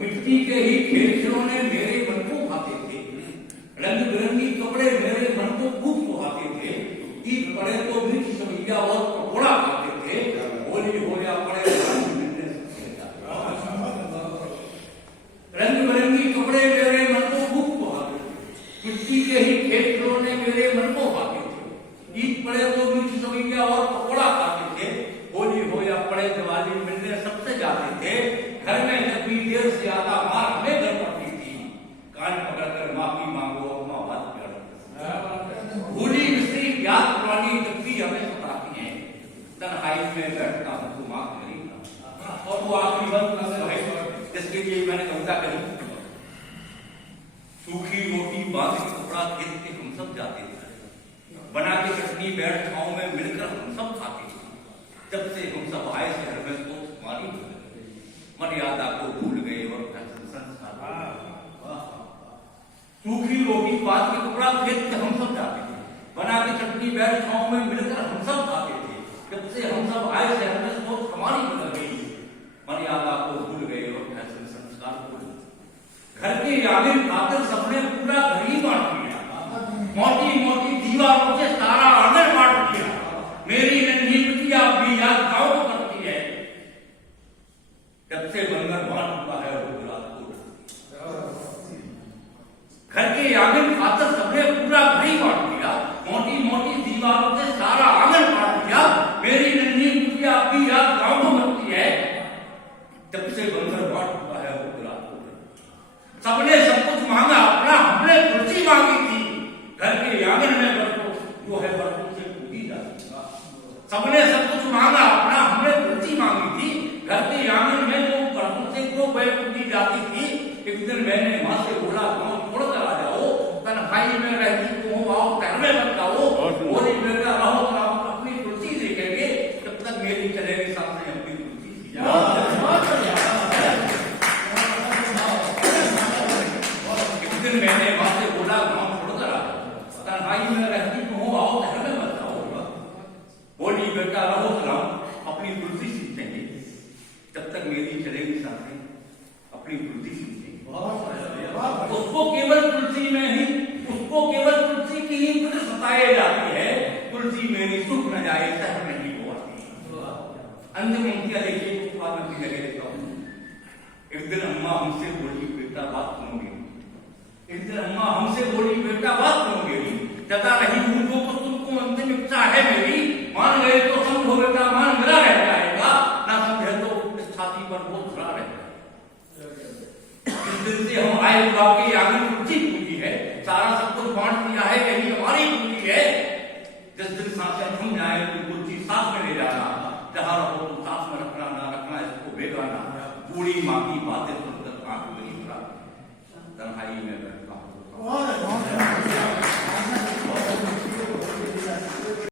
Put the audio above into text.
मिट्टी के ही खेल खिलौने मेरे मन को भाते थे, रंग बिरंगी कपड़े मेरे मन को खूब सुहाते थे। ईद पड़े तो मिर्च सवैया और पकौड़ा खाते थे, होली हो या पड़े रंग बिरंगी कपड़े मेरे मन को खूब सुहाते थे, मिट्टी के ही खेल खिलौने मेरे मन को भाते थे। ईद पड़े तो मिर्च सवैया और पकौड़ा खाते थे, होली हो या पड़े दिवाली मिलने सबसे जाते थे। घर में जब भी देर से आता मार हमें घर पड़ती थी, कान पकड़कर माफी मांगो अम्मा बात कर। भूली मिस्री याद पुरानी जब भी हमें सताती है, तन्हाई में बैठता हूँ तो माफ करेगा। और वो आखिरी वक्त नजर है जिसके लिए मैंने कविता कही। सूखी रोटी बांध के कपड़ा खेत के हम सब जाते थे, बना के चटनी बैठ छाँव में मिलकर हम सब खाते थे। जब से हम सब आए शहर में तो हमारी मर्यादा को भूल गए और संस्कार। सूखी रोटी बांध के कपड़ा खेत के हम सब जाते थे, बना के चटनी बैठ छाँव में मिलकर हम सब खाते थे। जब से हम सब आए शहर में सोच हमारी बदल गई, मर्यादा को भूल गए और संस्कार को। घर के आमिर खातिर सबने पूरा घर ही बांट दिया, मोटी मोटी दीवारों से सारा आंगन बांट दिया। मेरी नन्ही बिटिया भी याद गाँव को करती है, जब से बनकर बांट चुका है वो रात को। घर के आंगन खातिर सबने पूरा घर ही बांट दिया, मोटी मोटी दीवारों से सारा आंगन बांट दिया। मेरी नन्ही बिटिया भी याद गाँव को करती है, जब से बनकर बांट चुका है वो रात को। सबने सब कुछ मांगा अपना, हमने कुर्सी मांगी थी, घर के आंगन में बरसों जो है बरसों से टूटी जाती। सबने सब कुछ मांगा अपना, हमने कुर्सी मांगी थी, घर के आंगन में जो बरसों से को बैठ टूटी जाती थी। एक दिन मैंने माँ से बोला गाँव छोड़कर आ जाओ, तन्हाई में रहती तो आओ घर में मत जाओ, होली बेटा रहो अपनी कुर्सी देखेंगे, जब तक मेरी चलेगी सामने अपनी कुर्सी। मैंने माँ से बोला गाँव छोड़कर आ, तन्हाई में रहती तो आओ घर में मत जाओ, होली बेटा रहो सलाम अपनी तुलसी सीखेंगे, जब तक मेरी चलेगी साथी अपनी तुलसी सीखेंगे। उसको केवल तुलसी में ही, उसको केवल तुलसी की ही फिक्र सताए जाती है, तुलसी मेरी सुख न जाए शहर नहीं हो आती। अंत में क्या देखिए मैं लगे देता हूँ। एक दिन अम्मा हमसे बोली बेटा बात सुनोगे, एक दिन अम्मा हमसे बोली बेटा बात सुनोगे, जता नहीं भूलो तो तुमको अंतिम इच्छा है मेरी, मान गए तो समझो बेटा मान मेरा रह जाएगा, ना समझे तो इस छाती पर बहुत खड़ा रह जाएगा। इस दिन से हम आए बाकी आगे कुर्सी पूजी है, सारा सब कुछ बांट दिया है, यही हमारी पूजी है। जिस दिन सांसें थम जाए तो कुर्सी साथ में ले जाना, जहां रहो तो साथ में रखना, ना रखना इसको बेगाना। बूढ़ी माँ की बातें